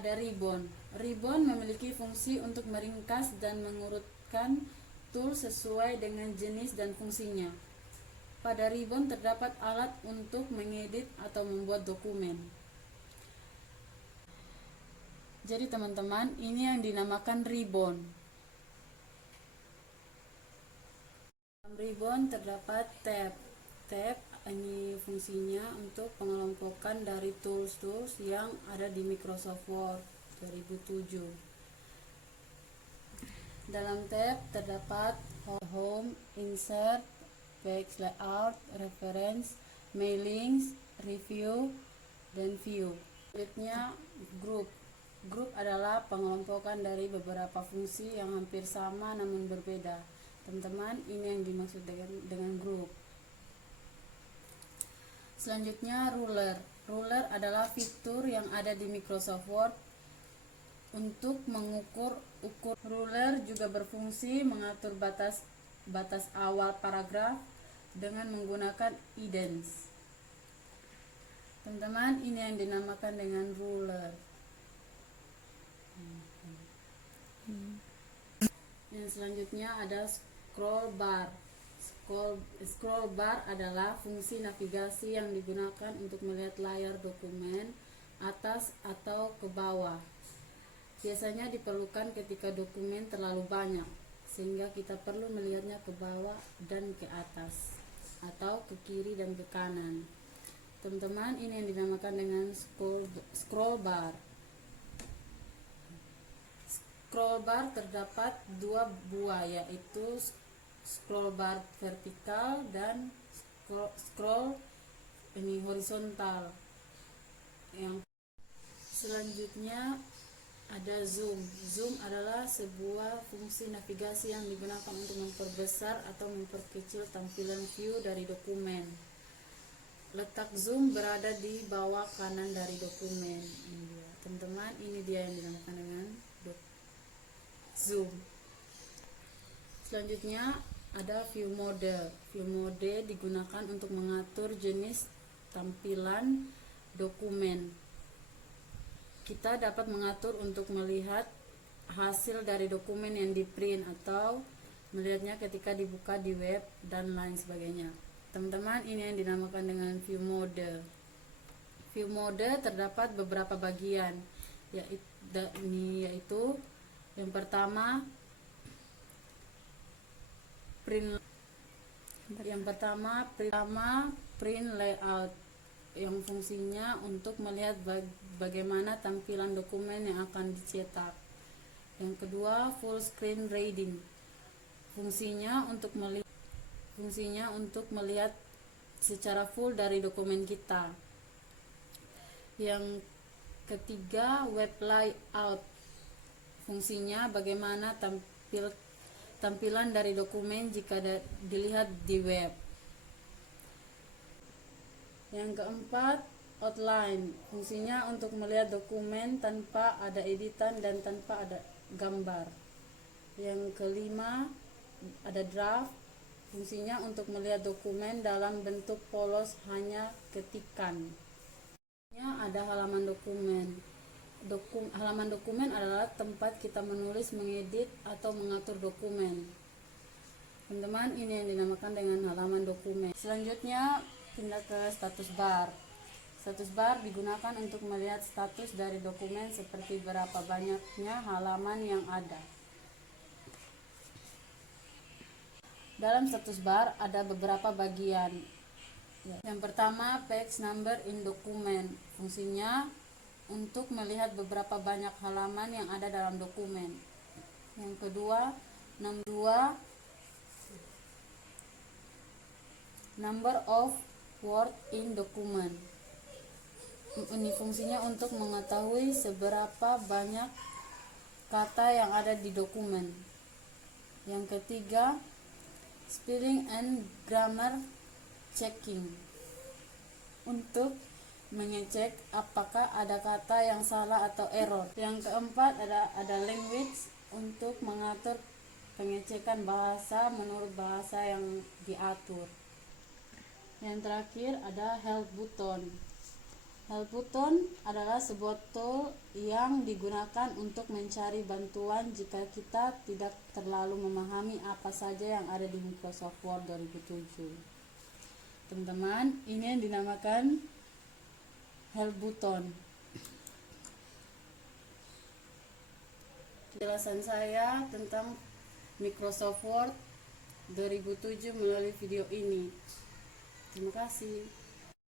ada ribbon. Ribbon memiliki fungsi untuk meringkas dan mengurutkan tool sesuai dengan jenis dan fungsinya. Pada ribbon terdapat alat untuk mengedit atau membuat dokumen. Jadi teman-teman, ini yang dinamakan ribbon. Dalam ribbon terdapat tab. Tab ini fungsinya untuk pengelompokan dari tools-tools yang ada di Microsoft Word 2007. Dalam tab terdapat home, insert, page layout, reference, mailings, review, dan view. Selanjutnya group. Group adalah pengelompokan dari beberapa fungsi yang hampir sama namun berbeda. Teman-teman, ini yang dimaksud dengan group. Selanjutnya ruler. Ruler adalah fitur yang ada di Microsoft Word untuk mengukur. Ruler juga berfungsi mengatur batas awal paragraf dengan menggunakan indents. Teman-teman, ini yang dinamakan dengan ruler. Yang selanjutnya ada scroll bar. Scroll bar adalah fungsi navigasi yang digunakan untuk melihat layar dokumen atas atau ke bawah. Biasanya diperlukan ketika dokumen terlalu banyak, sehingga kita perlu melihatnya ke bawah dan ke atas, atau ke kiri dan ke kanan. Teman-teman, ini yang dinamakan dengan scroll bar. Scroll bar terdapat dua buah, yaitu scroll bar vertikal dan scroll ini horizontal. Yang selanjutnya ada zoom. Zoom adalah sebuah fungsi navigasi yang digunakan untuk memperbesar atau memperkecil tampilan view dari dokumen. Letak zoom berada di bawah kanan dari dokumen. Teman-teman, ini dia yang dinamakan dengan zoom. Selanjutnya ada view mode. View mode digunakan untuk mengatur jenis tampilan dokumen. Kita dapat mengatur untuk melihat hasil dari dokumen yang di-print atau melihatnya ketika dibuka di web dan lain sebagainya. Teman-teman, ini yang dinamakan dengan view mode. View mode terdapat beberapa bagian, yaitu yang pertama print layout, yang fungsinya untuk melihat bagaimana tampilan dokumen yang akan dicetak. Yang kedua, full screen reading, fungsinya untuk melihat secara full dari dokumen kita. Yang ketiga, web layout, fungsinya bagaimana tampilan dari dokumen jika dilihat di web. Yang keempat, outline, fungsinya untuk melihat dokumen tanpa ada editan dan tanpa ada gambar. Yang kelima, ada draft, fungsinya untuk melihat dokumen dalam bentuk polos hanya ketikan. Ada halaman dokumen. Halaman dokumen adalah tempat kita menulis, mengedit, atau mengatur dokumen. Teman-teman, ini yang dinamakan dengan halaman dokumen. Selanjutnya pindah ke status bar. Status bar digunakan untuk melihat status dari dokumen seperti berapa banyaknya halaman yang ada. Dalam status bar ada beberapa bagian. Yang pertama, page number in document, fungsinya untuk melihat beberapa banyak halaman yang ada dalam dokumen. Yang kedua, number of word in document. Ini fungsinya untuk mengetahui seberapa banyak kata yang ada di dokumen. Yang ketiga, spelling and grammar checking, untuk mengecek apakah ada kata yang salah atau error. Yang keempat, ada language, untuk mengatur pengecekan bahasa menurut bahasa yang diatur. Yang terakhir ada help button. Helpbutton adalah sebuah tool yang digunakan untuk mencari bantuan jika kita tidak terlalu memahami apa saja yang ada di Microsoft Word 2007. Teman-teman, ini yang dinamakan Helpbutton. Penjelasan saya tentang Microsoft Word 2007 melalui video ini. Terima kasih.